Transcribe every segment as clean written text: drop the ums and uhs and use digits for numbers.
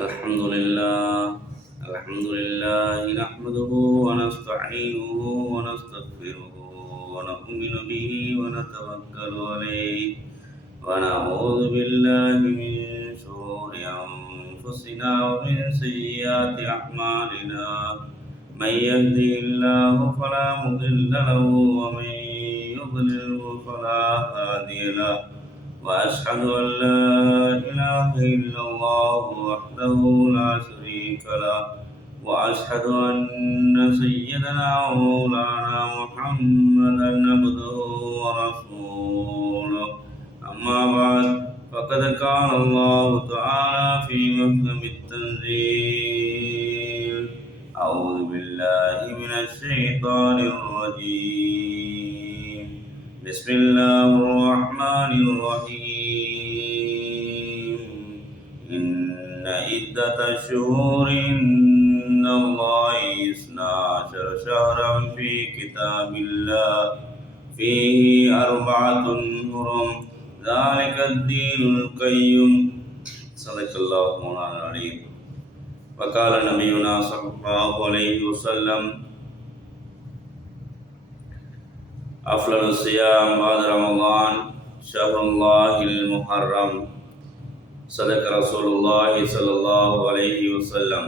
الحمد لله نحمده ونستعينه ونستغفره ونؤمن به ونتوكل عليه ونعوذ بالله من شرور أنفسنا ومن سيئات أعمالنا من يهده الله فلا مضل له ومن يضلله فلا هادي له وأشهد أن لا إله إلا الله وحده لا شريك له وأشهد أن سيدنا ومولانا محمدا عبده ورسوله أما بعد فقد قال الله تعالى في محكم التنزيل أعوذ بالله من الشيطان الرجيم بسم الله الرحمن الرحيم إن عدة الشهور عند الله 12 شهرا في كتاب الله فيه 4 حرم ذلك الدين القيم صدق الله مولانا العليم وقال نبينا صلى الله عليه وسلم أفضل الصيام بعد رمضان شهر الله المحرم صدق رسول الله صلى الله عليه وسلم.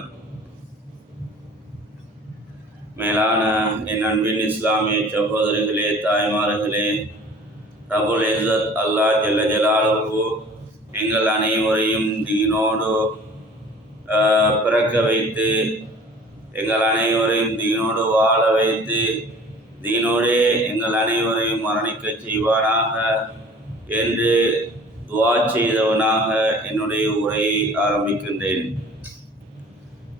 மேலான என் அன்பின் இஸ்லாமிய சகோதரிகளே, தாய்மார்களே, ரபுல் இஸ்ஸத் அல்லாஹ் ஜல்ல ஜலாலுஹு எங்கள் அனைவரையும் தீனோடு பிறக்க வைத்து எங்கள் அனைவரையும் தீனோடு வாழ வைத்து தீனோடே எங்கள் அனைவரையும் மரணிக்க செய்வானாக என்று துவா செய்தவனாக என்னுடைய உரையை ஆரம்பிக்கின்றேன்.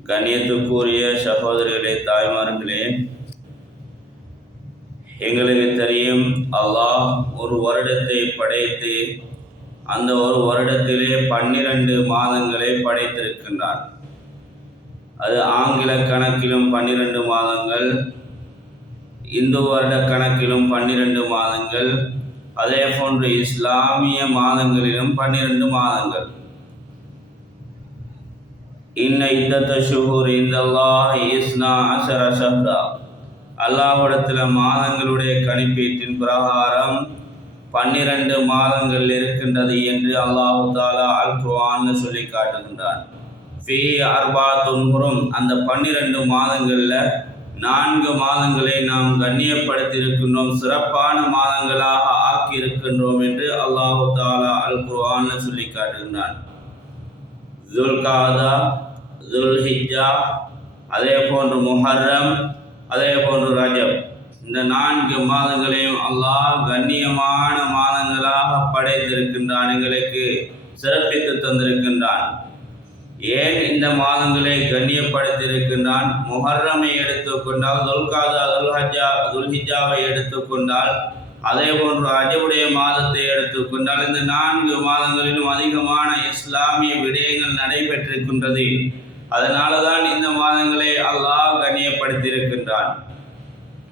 கண்ணியத்துக்குரிய சகோதரிகளே, தாய்மார்களே, எங்களுக்கு தெரியும் அல்லாஹ் ஒரு வருடத்தை படைத்து அந்த ஒரு வருடத்திலே 12 மாதங்களை படைத்திருக்கின்றான். அது ஆங்கில கணக்கிலும் 12 மாதங்கள், இந்து வருட கணக்கிலும் 12 மாதங்கள், அதே போன்று இஸ்லாமிய மாதங்களிலும் 12 மாதங்கள். இன்ன இத்தத்த ஷுஹூர் இந்தல்லாஹ் 12 ஷஹ்ரா, அல்லாஹ்விடத்தில் மாதங்களுடைய கணிப்பீட்டின் பிரகாரம் 12 மாதங்கள் இருக்கின்றது என்று அல்லாஹ் தஆலா அல் குர்ஆனில் சொல்லி காட்டுகின்றான். ஃபீ 4 ஹுரும், அந்த 12 மாதங்களில் 4 மாதங்களை நாம் கண்ணியப்படுத்தியிருக்கின்றோம், சிறப்பான மாதங்களாக ஆக்கி இருக்கின்றோம் என்று அல்லாஹ் தஆலா அல் குர்ஆனில் சொல்லி காட்டுகின்றான். துல்காதா, துல்ஹிஜ்ஜா, அதே போன்று முஹர்ரம், அதே போன்று ரஜப், இந்த 4 மாதங்களையும் அல்லாஹ் கண்ணியமான மாதங்களாக படைத்திருக்கின்றான், எங்களுக்கு சிறப்பித்து தந்திருக்கின்றான். ஏன் இந்த மாதங்களை கண்ணியப்படுத்தியிருக்கின்றான்? முஹர்ரமை எடுத்துக்கொண்டால், துல்காதா, துல்ஹிஜ்ஜாவை எடுத்துக்கொண்டால், அதே போன்று ரஜபுடைய மாதத்தை எடுத்துக்கொண்டால், இந்த 4 மாதங்களிலும் அதிகமான இஸ்லாமிய விடயங்கள் நடைபெற்றிருக்கின்றது. அதனால தான் இந்த மாதங்களை அல்லாஹ் கண்ணியப்படுத்தியிருக்கின்றான்.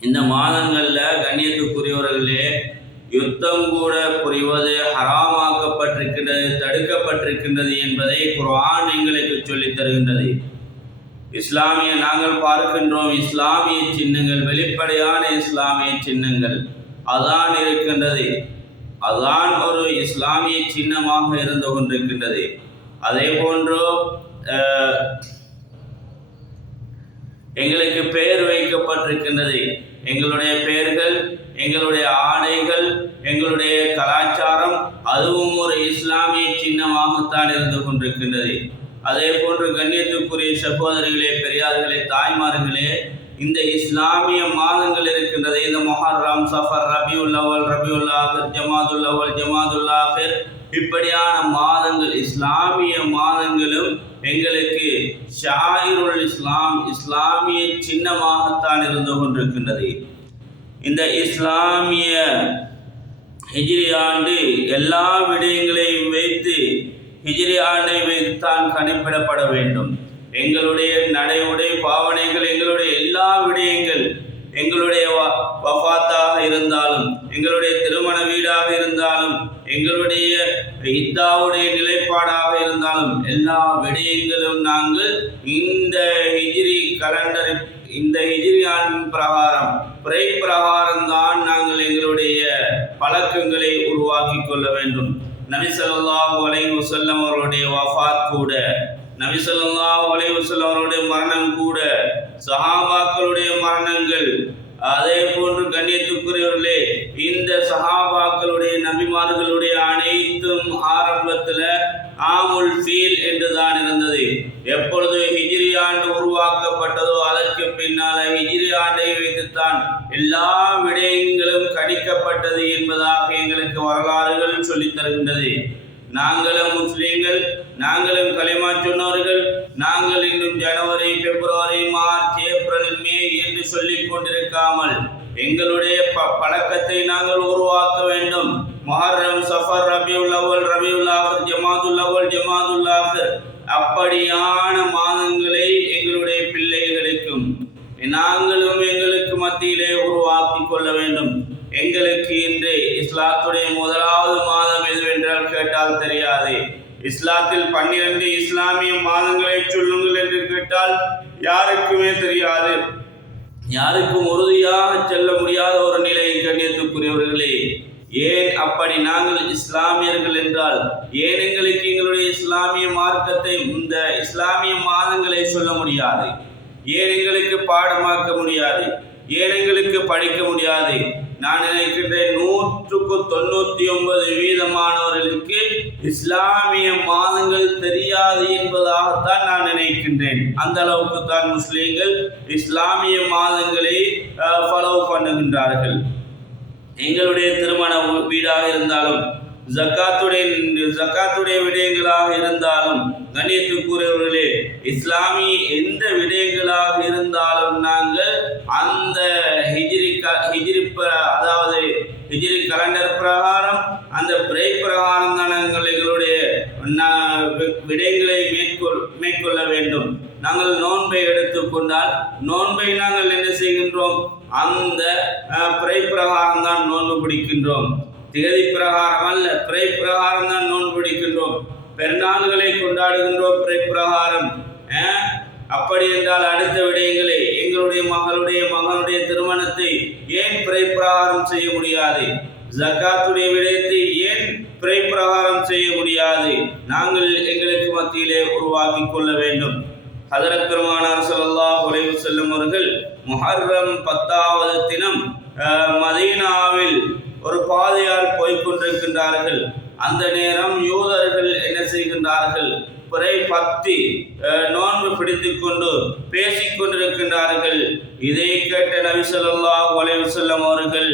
இந்த மாதங்களில் கண்ணியத்துக்குரியவர்களே, யுத்தம் கூட புரிவது ஹராமாக்கப்பட்டிருக்கின்றது, தடுக்கப்பட்டிருக்கின்றது என்பதை குர்ஆன் எங்களுக்கு சொல்லித் தருகின்றது. நாங்கள் பார்க்கின்றோம் இஸ்லாமிய சின்னங்கள், வெளிப்படையான இஸ்லாமிய சின்னங்கள் அதான் இருக்கின்றது. அதான் ஒரு இஸ்லாமிய சின்னமாக இருந்து கொண்டிருக்கின்றது. அதே போன்று எங்களுக்கு பெயர் வைக்கப்பட்டிருக்கின்றது. எங்களுடைய பெயர்கள், எங்களுடைய ஆடைகள், எங்களுடைய கலாச்சாரம் அதுவும் ஒரு இஸ்லாமிய சின்னமாகத்தான் இருந்து கொண்டிருக்கின்றது. அதே போன்று கண்ணியத்துக்குரிய சகோதரிகளே, பெரியார்களே, தாய்மார்களே, இந்த இஸ்லாமிய மாதங்கள் இருக்கின்றது. இந்த முஹர்ரம், சஃபர், ரபியுல் அவ்வல், ரபியுல் ஆஹிர், ஜமாதுல் அவ்வல், ஜமாதுல் ஆஹிர், இப்படியான மாதங்கள், இஸ்லாமிய மாதங்களும் எங்களுக்கு ஷாயிருல் இஸ்லாம், இஸ்லாமிய சின்னமாகத்தான் இருந்து கொண்டிருக்கின்றது. இந்த இஸ்லாமிய ஹிஜ்ரி ஆண்டு எல்லா விடயங்களையும் வைத்து ஹிஜ்ரி ஆண்டை வைத்துத்தான் கணிப்பிடப்பட வேண்டும். எங்களுடைய நடை, உடை, பாவனைகள், எங்களுடைய எல்லா விடயங்கள், எங்களுடைய வஃபாத்தாக இருந்தாலும், எங்களுடைய திருமண வீடாக இருந்தாலும், எங்களுடைய இத்தாவுடைய நிலைப்பாடாக இருந்தாலும் எல்லா விடயங்களும் நாங்கள் இந்த ஹிஜ்ரி கலண்டர் இந்த ஹிஜ்ரி ஆண்டின் பிரகாரம் பிறை பிரகாரம் தான் நாங்கள் எங்களுடைய பழக்கங்களை உருவாக்கி கொள்ள வேண்டும். நபி ஸல்லல்லாஹு அலைஹி வஸல்லம் அவர்களுடைய வஃபாத் கூட, நபி ஸல்லல்லாஹு அலைஹி வஸல்லம் அவருடைய மரணம் கூட, சஹாபாக்களுடைய மரணங்கள், அதே போன்று கண்ணியத்துக்குரியவர்களே இந்த சஹாபாக்களுடைய நபிமார்களுடைய அனைத்தும் ஆரம்பத்தில் ஆமுல் ஃபீல் என்றுதான் இருந்தது. எப்பொழுது ஹிஜ்ரி ஆண்டு உருவாக்கப்பட்டதோ அதற்கு பின்னால ஹிஜ்ரி ஆண்டை வைத்துத்தான் எல்லா விடயங்களும் கணிக்கப்பட்டது என்பதாக எங்களுக்கு வரலாறுகள் சொல்லித் தருகின்றது. நாங்களும் முஸ்லீம்கள், நாங்களும் களிமா சொன்னவர்கள், நாங்கள் இன்னும் ஜனவரி, பிப்ரவரி, மார்ச், ஏப்ரல், மே என்று சொல்லிக் கொண்டிருக்காமல் எங்களுடைய பழக்கத்தை நாங்கள் உருவாக்க வேண்டும். முஹர்ரம், சஃபர், ரபியுல் அவ்வல், ரபியுல் ஆஹிர், ஜமாதுல் அவ்வல், ஜமாதுல் ஆஹிர் அப்படியான மாதங்களை எங்களுடைய பிள்ளைகளுக்கும் நாங்களும் எங்களுக்கு மத்தியிலே உருவாக்கி கொள்ள வேண்டும். எங்களுக்கு இன்று இஸ்லாத்துடைய முதலாவது மாதம் எதுவென்றால் கேட்டால் தெரியாது. இஸ்லாத்தில் 12 இஸ்லாமிய மாதங்களை சொல்லுங்கள் என்று கேட்டால் யாருக்குமே தெரியாது. யாருக்கும் உறுதியாக செல்ல முடியாத ஒரு நிலை. கண்ணியத்துக்குரியவர்களே, ஏன் அப்படி? நாங்கள் இஸ்லாமியர்கள் என்றால் ஏன் எங்களுக்கு எங்களுடைய இஸ்லாமிய மார்க்கத்தை, இந்த இஸ்லாமிய மாதங்களை சொல்ல முடியாது? ஏன் எங்களுக்கு பாடமாக்க முடியாது? ஏன் எங்களுக்கு படிக்க முடியாது? நான் நினைக்கின்றேன் 99% இஸ்லாமிய மாதங்கள் தெரியாது என்பதாகத்தான் நான் நினைக்கின்றேன். அந்த அளவுக்கு தான் முஸ்லீம்கள் இஸ்லாமிய மாதங்களை ஃபாலோ பண்ணுகின்றார்கள். எங்களுடைய திருமண வீடாக இருந்தாலும், ஜக்காத்துடைய விடயங்களாக இருந்தாலும், கண்ணியத்துக்குரியவர்களே இஸ்லாமிய எந்த விடயங்களாக இருந்தாலும் நாங்கள் அந்த அதாவது ஹிஜ்ரி கலண்டர் பிரகாரம், அந்த பிறை பிரகாரம் தான் நாங்கள் எங்களுடைய விடயங்களை மேற்கொள்ள வேண்டும். நாங்கள் நோன்பை எடுத்துக்கொண்டால் நோன்பை நாங்கள் என்ன செய்கின்றோம்? அந்த பிறை பிரகாரம் தான் நோன்பு பிடிக்கின்றோம். திகதி பிரகாரம் அல்ல, பிறை பிரகாரம் தான் நோன்பு பிடிக்கின்றோம். பெருநாள்களை கொண்டாடுகின்றோம் பிறை பிரகாரம். அப்படி என்றால் அடுத்த விடயங்களை, எங்களுடைய மகனுடைய திருமணத்தை ஏன் பிறை பிரகாரம் செய்ய முடியாது? ஜக்காத்துடைய விடயத்தை ஏன் பிறை பிரகாரம் செய்ய முடியாது? நாங்கள் எங்களுக்கு மத்தியிலே உருவாக்கி கொள்ள வேண்டும். ஹஜ்ரத் பெருமானார் ஸல்லல்லாஹு அலைஹி வஸல்லம் அவர்கள் முஹர்ரம் 10வது தினம் மதீனாவில் ஒரு பாதையால் போய்கொண்டிருக்கின்றார்கள். அந்த நேரம் யூதர்கள் என்ன செய்கின்றார்கள்? பிறை 10 நோன்பு பிடித்துக் கொண்டு பேசிக் கொண்டிருக்கின்றார்கள். இதை கேட்ட நபி ஸல்லல்லாஹு அலைஹி வஸல்லம் அவர்கள்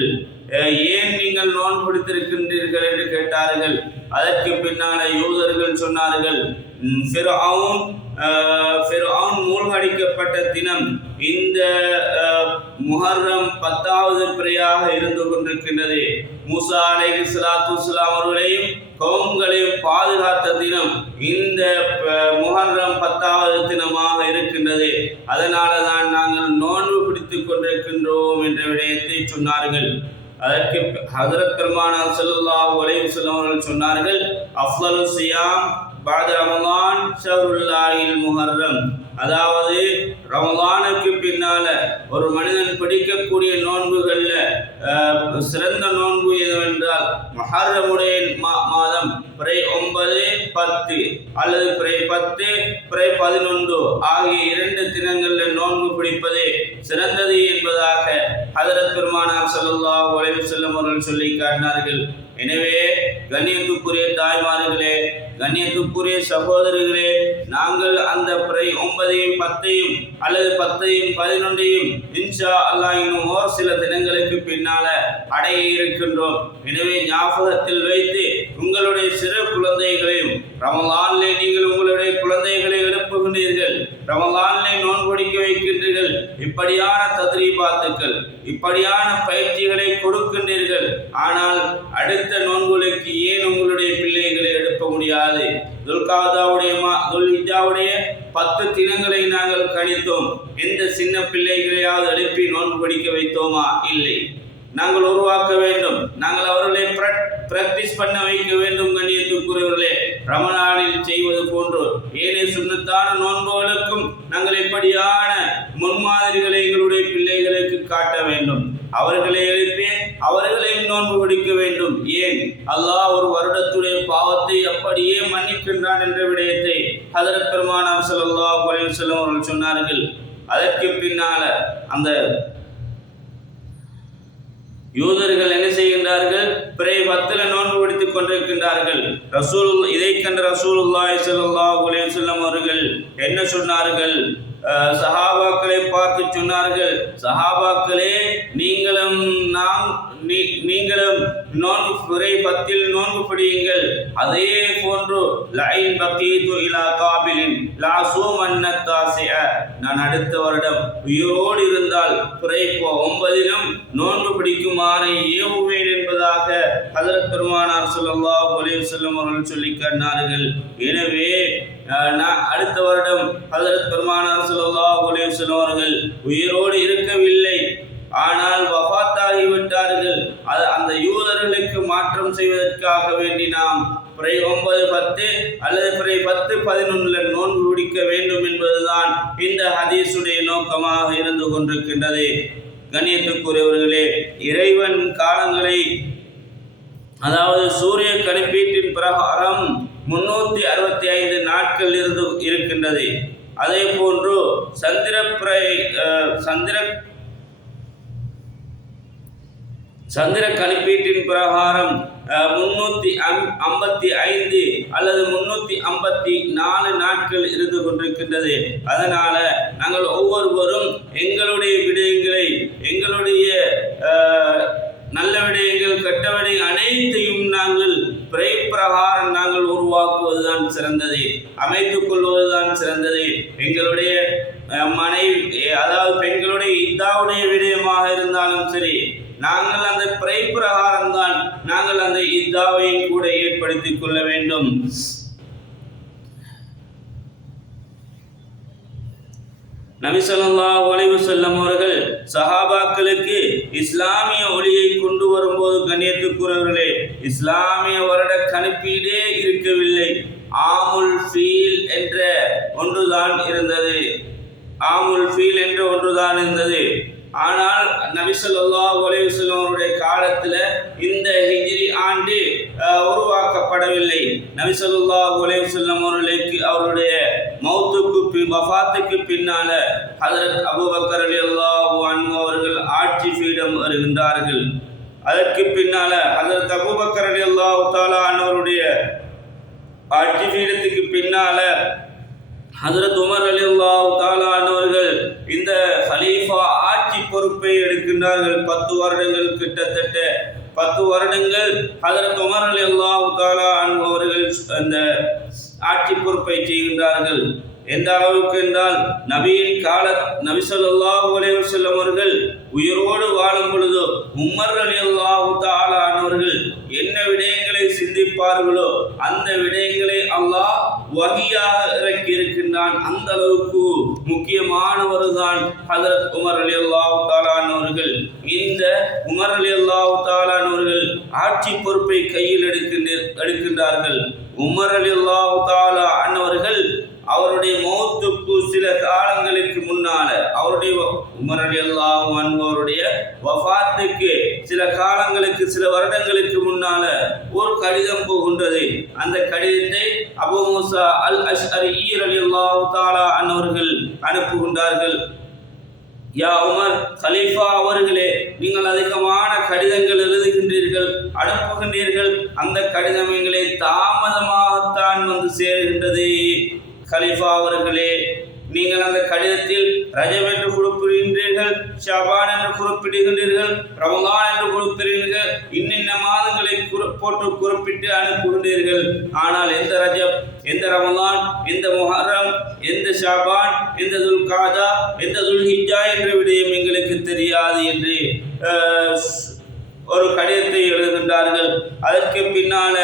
ஏன் நீங்கள் நோன்பு பிடித்திருக்கின்றீர்கள் என்று கேட்டார்கள். அதற்கு பின்னால யூதர்கள் சொன்னார்கள், ஃபிர்அவுன் மூழ்கடிக்கப்பட்ட தினம் இந்த முஹர்ரம் 10வது பிறையாக இருந்து கொண்டிருக்கின்றது. மூசா அலைஹிஸ்ஸலாத்து வஸ்ஸலாம் அவர்களையும் கவும்களையும் பாதுகாத்த தினம் இந்த முஹர்ரம் 10வது தினமாக இருக்கின்றது. அதனால தான் நாங்கள் நோன்பு பிடித்துக் கொண்டிருக்கின்றோம் என்ற விடயத்தை சொன்னார்கள். அதற்கு ஹஜ்ரத் பெருமானார் ஸல்லல்லாஹு அலைஹி வஸல்லம் அவர்கள் சொன்னார்கள், அஃலலு ஸியாம் பஅத ரமலான் ஷஹ்ருல்லாஹில் முஹர்ரம். அதாவது ரமலானுக்கு பின்னால ஒரு மனிதன் பிடிக்கக்கூடிய நோன்புகள்ல சிறந்த நோன்பு எதுவென்றால் முஹர்ரமுடைய மாதம் பிறை 9, 10 அல்லது பிறை 10, பிறை 11 ஆகிய 2 தினங்கள்ல நோன்பு பிடிப்பதே சிறந்தது என்பதாக ஹஜ்ரத் பெருமானார் ஸல்லல்லாஹு அலைஹி வஸல்லம் அவர்கள் சொல்லி காட்டினார்கள். எனவே கண்ணியத்துக்குரிய தாய்மார்களே, கண்ணியத்துக்குரிய சகோதரர்களே, நாங்கள் அந்த பிறை 9ஐயும் 10ஐயும் அல்லது 10ஐயும் 11ஐயும் இன்ஷா அல்லாஹ் இன்னும் ஒரு சில தினங்களுக்கு பின்னால அடைய இருக்கின்றோம். எனவே ஞாபகத்தில் வைத்து உங்களுடைய சிறு குழந்தைகளையும் ரமலானிலே நீங்கள் உங்களுடைய குழந்தைகளை எழுப்புகின்றீர்கள், ரமலானிலே நோன்படிக்க வைக்கின்றீர்கள். இப்படியான தத்ரீபாத்துக்கள், இப்படியான பயிற்சிகளை கொடுக்கின்றீர்கள். ஆனால் அடுத்த நோன்புகளுக்கு ஏன் உங்களுடைய பிள்ளைகளை எழுப்ப முடியாது? துல்ஹிஜ்ஜாவுடைய 10 தினங்களை நாங்கள் கணித்தோம். எந்த சின்ன பிள்ளைகளையாவது எழுப்பி நோன்பு படிக்க வைத்தோமா? இல்லை. நாங்கள் உருவாக்க வேண்டும். நாங்கள் அவர்களை பிராக்டிஸ் பண்ண வைக்க வேண்டும். கண்ணியத்துக்குரியவர்களே, ரமலானில் செய்வது போன்று ஏனைய சுன்னத்தான நோன்புகளுக்கும் நாங்கள் எப்படியான முன்மாதிரிகளை எங்களுடைய பிள்ளைகளுக்கு காட்ட வேண்டும். அவர்களை எழுப்பி அவர்களையும் நோன்பு பிடிக்க வேண்டும். ஏன்? அல்லாஹ் ஒரு வருடத்துடைய பாவத்தை அப்படியே மன்னிக்கின்றான் என்ற விடயத்தை ஹஜ்ரத் பெருமானார் ஸல்லல்லாஹு அலைஹி வஸல்லம் அவர்கள் சொன்னார்கள். அதற்கு பின்னால அந்த யூதர்கள் என்ன செய்கின்றார்கள்? பிறை 10 நோன்பு பிடித்துக் கொண்டிருக்கின்றார்கள். இதை கண்ட ரசூலுல்லாஹி ஸல்லல்லாஹு அலைஹி வஸல்லம் அவர்கள் என்ன சொன்னார்கள்? சஹாபாக்களை பார்த்து சொன்னார்கள், சஹாபாக்களே, நீங்களும் நோன்பு பிறை 10 நோன்பு பிடியுங்கள். அதே போன்று லைன் பகீது இலா காபிலின் லா சூமன்ன தாசிஅ, நான் அடுத்த வருடம் உயிரோடு இருந்தால் பிறை 9 நோன்பு பிடிக்குமாறு ஏவுவேன் என்பதாக ஹஜ்ரத் பெருமானார் ஸல்லல்லாஹு அலைஹி வஸல்லம் அவர்கள் சொல்லி காட்டினார்கள். எனவே அடுத்த வருடம் ஹஜ்ரத் பெருமானார் ஸல்லல்லாஹு அலைஹி வஸல்லம் அவர்கள் உயிரோடு இருக்கவில்லை, ஆனால் வஃபாத்தாகிவிட்டார்கள். அந்த யூதர்களுக்கு மாற்றம் செய்வதற்காக வேண்டி நாம் பிறை 9, 10 அல்லது பிறை 10, 11 நோன்பு பிடிக்க வேண்டும் என்பதுதான் இந்த ஹதீஸுடைய நோக்கமாக இருந்து கொண்டிருக்கின்றது. கண்ணியத்துக்குரியவர்களே, இறைவன் காலங்களை, அதாவது சூரிய கணிப்பீட்டின் பிரகாரம் 365 நாட்கள் இருந்து இருக்கின்றது. அதே போன்று சந்திர கணிப்பீட்டின் பிரகாரம் 355 அல்லது 354 நாட்கள் இருந்து கொண்டிருக்கின்றது. அதனால நாங்கள் ஒவ்வொருவரும் எங்களுடைய விடயங்களை, எங்களுடைய நல்ல விடயங்கள், கெட்ட விடயங்கள் அனைத்தையும் நாங்கள் பிறை பிரகாரம் நாங்கள் உருவாக்குவதுதான் சிறந்தது, அமைத்துக் கொள்வதுதான் சிறந்தது. எங்களுடைய மனைவி, அதாவது பெண்களுடைய இத்தாவுடைய விடயமாக இருந்தாலும் சரி, நாங்கள் அந்த பிறை பிரகாரம் தான் நாங்கள் அந்த இத்தாவையும் கூட ஏற்படுத்திக் கொள்ள வேண்டும். நபி ஸல்லல்லாஹு அலைஹி வஸல்லம் அவர்கள் சஹாபாக்களுக்கு இஸ்லாமிய ஒளியை கொண்டு வரும்போது, கண்ணியத்துக்குரியவர்களே, இஸ்லாமிய வருட கணிப்பீடே இருக்கவில்லை. ஆமுல் ஃபீல் என்ற ஒன்றுதான் இருந்தது. ஆனால் நபி ஸல்லல்லாஹு அலைஹி வஸல்லம் அவருடைய காலத்தில் இந்த ஹிஜ்ரி ஆண்டு உருவாக்கப்படவில்லை. நபி ஸல்லல்லாஹு அலைஹி வஸல்லம் அவருடைய மௌத்துக்கு, வஃபாத்துக்கு பின்னால ஹஜ்ரத் அபூபக்கர் ரலியல்லாஹு அன்ஹு அவர்கள் ஆட்சி பீடம் வருகின்றார்கள். அதற்கு பின்னால ஹஜ்ரத் அபூபக்கர் ரலியல்லாஹு தஆலா அன்ஹுடைய ஆட்சி பீடத்துக்கு பின்னால ஹஜ்ரத் உமர் ரலியல்லாஹு தஆலா அன்ஹு இந்த ஹலீஃபா ஆட்சி பொறுப்பை எடுக்கின்றார்கள். 10 வருடங்கள், கிட்டத்தட்ட 10 வருடங்கள் ஹஜ்ரத் உமர் ரலியல்லாஹு தஆலா அன்ஹு அவர்கள் அந்த ஆட்சி பொறுப்பை செய்கின்றார்கள். எந்த அளவுக்கு என்றால், நபி ஸல்லல்லாஹு அலைஹி வஸல்லம் அவர்கள் உயிரோடு வாழும் பொழுது உமர் ரலியல்லாஹு தஆலா அன்ஹு என்ன விடயங்களை சிந்திப்பார்களோ அந்த விடயங்களை அல்லாஹ் வஹியாக இறக்கி இருக்கின்றான். அந்த அளவுக்கு முக்கியமானவர்தான் ஹஜ்ரத் உமர் ரலியல்லாஹு தஆலா அன்ஹு. இந்த உமர் ரலியல்லாஹு தஆலா அன்ஹு ஆட்சி பொறுப்பை கையில் எடுக்கின்றார்கள். உமர் ரலியல்லாஹு தஆலா அன்ஹு அவருடைய மௌத்துக்கு சில காலங்களுக்கு முன்னால, உமர் ரலியல்லாஹு அன்ஹு அவருடைய வஃபாத்துக்கு சில காலங்களுக்கு, சில வருடங்களுக்கு முன்னால ஒரு கடிதம் போகின்றது. அந்த கடிதத்தை அபூ மூஸா அல் அஷ்அரி ரலியல்லாஹு தஆலா அன்ஹு அனுப்புகின்றார்கள். யா உமர், கலீஃபா அவர்களே, நீங்கள் அதிகமான கடிதங்கள் எழுதுகின்றீர்கள், அனுப்புகின்றீர்கள். அந்த கடிதம் எங்களை தாமதமாகத்தான் வந்து சேருகின்றது. கலீஃபா அவர்களே, நீங்கள் அந்த கடிதத்தில் ரஜப் என்று குறிப்பிடுகின்றீர்கள், ஷாபான் என்று குறிப்பிடுகின்றீர்கள், ரமலான் என்று குறிப்பிடுகிறீர்கள், இன்னின்ன மாதங்களை போட்டு குறிப்பிட்டு அனுப்புகின்றீர்கள். ஆனால் எந்த ரஜப், எந்த ரமலான், எந்த முஹர்ரம், எந்த ஷாபான், எந்த துல்காதா, எந்த துல்ஹிஜ்ஜா என்ற விடயம் எங்களுக்கு தெரியாது என்று ஒரு கடிதத்தை எழுதுகின்றார்கள். அதற்கு பின்னால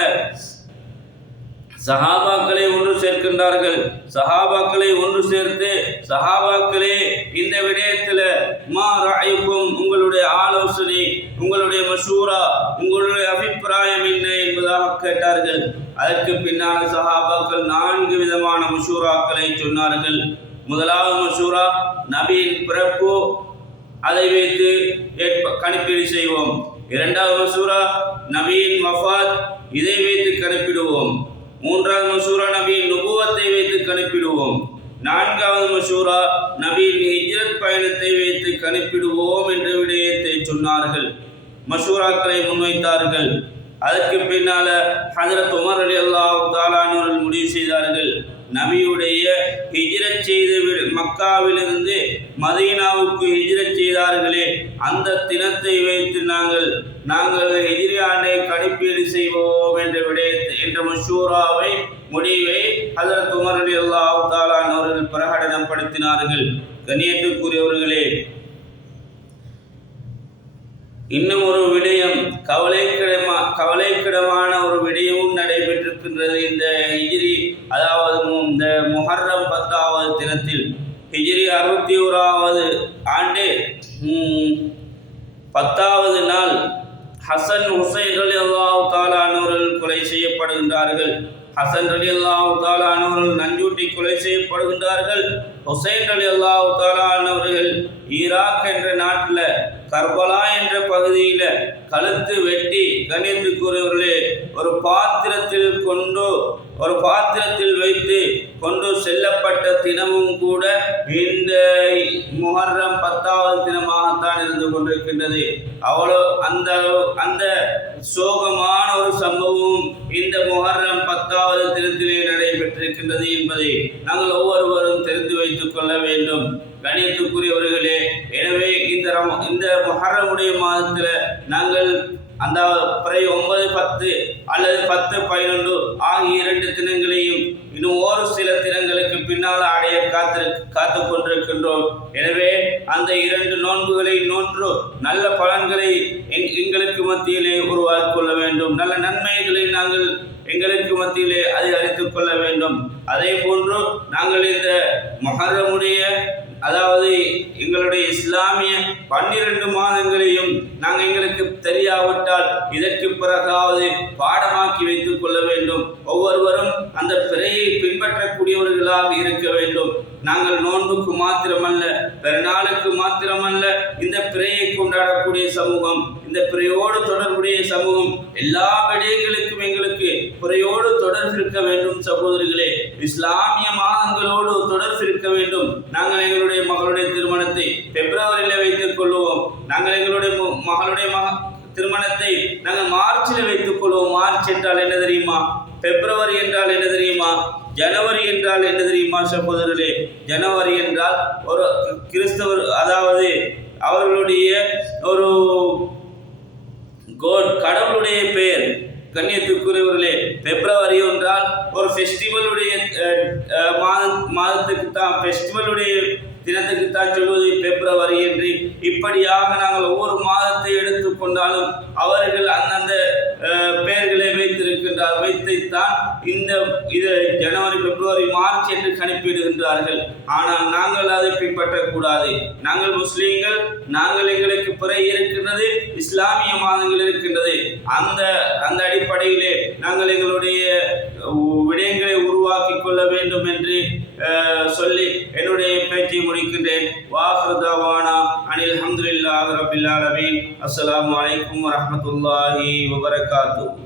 சஹாபாக்களை ஒன்று சேர்க்க இருக்கின்றார்கள். சஹாபாக்களை ஒன்று சேர்த்து, சஹாபாக்களே இந்த விடயத்தில் மா ராயுக்கும், உங்களுடைய ஆலோசனை, உங்களுடைய மஷூரா, உங்களுடைய அபிப்பிராயம் என்ன என்பதாக கேட்டார்கள். அதற்கு பின்னால் சஹாபாக்கள் 4 விதமான மஷூராக்களை சொன்னார்கள். முதலாவது மஷூரா, நபியின் பிறப்பு, அதை வைத்து கணிப்பீடு செய்வோம். இரண்டாவது மஷூரா, நபியின் வஃபாத், இதை வைத்து கணிப்பிடுவோம். மூன்றாவது மஷூரா, நபியின் நுபுவத்தை வைத்து கணிப்பிடுவோம். நான்காவது மஷூரா, நபியின் ஹிஜ்ரத் பயணத்தை வைத்து கணிப்பிடுவோம் என்ற விடயத்தை சொன்னார்கள். மஷூராக்களை முன்வைத்தார்கள். அதற்கு பின்னால ஹஜ்ரத் உமர் ரலியல்லாஹு தஆலா அவர்கள் முடிவு செய்தார்கள், நபியுடைய ஹிஜ்ரத் செய்து மக்காவிலிருந்து மதீனாவுக்கு ஹிஜ்ரத் செய்தார்களே, அந்த தினத்தை வைத்து நாங்கள் ஹிஜ்ரி ஆண்டை கணிப்பீடு செய்வோம் என்ற மஷூராவை, முடிவை ஹஜ்ரத் உமர் ரலியல்லாஹு தஆலா அவர்கள் பிரகடனப்படுத்தினார்கள். கண்ணியத்துக்குரியவர்களே, இன்னும் ஒரு விடயம், கவலைக்கிடமான ஒரு விடயமும் நடைபெற்றிருக்கின்றது. இந்த ஹிஜ்ரி, அதாவது இந்த முஹர்ரம் 10வது தினத்தில், ஹிஜ்ரி 61வது ஆண்டு 10வது நாள் ஹசன் ஹுசைன் ரலியல்லாஹு தஆலா அவர்கள் கொலை செய்யப்படுகின்றார்கள். ஹசன் ரலியல்லாஹு தஆலா அவர்கள் நஞ்சூட்டி கொலை செய்யப்படுகின்றார்கள். ஹுசைன் ரலியல்லாஹு தஆலா அவர்கள் ஈராக் என்ற நாட்டில் கர்பலா என்ற பகுதியில் கழுத்து வெட்டி, கண்ணியத்துக்குரியவர்களே, ஒரு பாத்திரத்தில் வைத்து கொண்டு செல்லப்பட்ட தினமும் கூட இந்த முஹர்ரம் 10வது தினமாகத்தான் இருந்து கொண்டிருக்கின்றது. அவ்வளோ அந்த சோகமான ஒரு சம்பவம் இந்த முஹர்ரம் 10வது தினத்திலே நடைபெற்றிருக்கின்றது என்பதை நாங்கள் ஒவ்வொருவரும் தெரிந்து வைத்துக் கொள்ள வேண்டும். கண்ணியத்துக்குரியவர்களே, எனவே இந்த முஹர்ரமுடைய மாதத்தில் நாங்கள் அந்த 9, 10 அல்லது 10, 11 ஆகிய 2 தினங்களையும் இன்னும் ஒரு சில தினங்களுக்கு பின்னால் அடைய காத்து கொண்டிருக்கின்றோம். எனவே அந்த 2 நோன்புகளை நோன்று நல்ல பலன்களை எங்களுக்கு மத்தியிலே உருவாக்கி கொள்ள வேண்டும். நல்ல நன்மைகளை நாங்கள் எங்களுக்கு மத்தியிலே அதிகரித்துக் கொள்ள வேண்டும். அதே போன்று நாங்கள் இந்த முஹர்ரமுடைய, அதாவது எங்களுடைய இஸ்லாமிய 12 மாதங்களையும் நாங்கள் எங்களுக்கு தெரியாவிட்டால் இதற்கு பிறகாவது பாடமாக்கி வைத்துக் கொள்ள வேண்டும். ஒவ்வொருவரும் அந்த பிறையை பின்பற்றக்கூடியவர்களாக இருக்க வேண்டும். நாங்கள் நோன்புக்கு மாத்திரமல்ல, பெருநாளுக்கு மாத்திரமல்ல, இந்த பிறையை கொண்டாடக்கூடிய சமூகம், இந்த பிறையோடு தொடர்புடைய சமூகம், எல்லா விடயங்களுக்கும் எங்களுக்கு பிறையோடு தொடர்பு இருக்க வேண்டும். சகோதரிகளே, இஸ்லாமிய மாதங்களோடு தொடர்பு இருக்க வேண்டும். நாங்கள் எங்களுடைய மகளுடைய திருமணத்தை பிப்ரவரியில் வைத்துக் கொள்வோம். நாங்கள் எங்களுடைய மகளுடைய திருமணத்தை நாங்கள் மார்ச்சில் வைத்துக் கொள்வோம். மார்ச் என்றால் என்ன தெரியுமா? பிப்ரவரி என்றால் என்ன தெரியுமா? ஜனவரி என்றால் என்ன தெரியுமா? சகோதரர்களே, ஜனவரி என்றால் ஒரு கிறிஸ்தவர், அதாவது அவர்களுடைய ஒரு கடவுளுடைய பெயர். கண்ணியத்துக்குரியவர்களே, பிப்ரவரி என்றால் ஒரு ஃபெஸ்டிவலுடைய மாதத்துக்கு தான், ஃபெஸ்டிவலுடைய தினத்துக்கு தான் சொல்வது பிப்ரவரி என்று. இப்படியாக நாங்கள் ஒவ்வொரு மாதத்தை எடுத்துக்கொண்டாலும் அவர்கள் அந்தந்த பெயர்களை வைத்துத்தான் இது ஜனவரி, பிப்ரவரி, மார்ச் என்று கணிப்பிடுகின்றார்கள். ஆனால் நாங்கள் அதை பின்பற்றக்கூடாது. நாங்கள் முஸ்லீம்கள், நாங்கள் எங்களுக்கு பிறை இருக்கின்றது, இஸ்லாமிய மாதங்கள் இருக்கின்றது. அந்த அடிப்படையிலே நாங்கள் எங்களுடைய விடயங்களை உருவாக்கி கொள்ள வேண்டும் என்று சொல்லி என்னுடைய பேச்சை முடிக்கின்றேன். வாஹிரு தஅவானா அனில் ஹம்துலில்லாஹி ரப்பில் ஆலமீன். அஸ்ஸலாமு அலைக்கும் வரஹ்மத்துல்லாஹி வபரகாத்துஹு.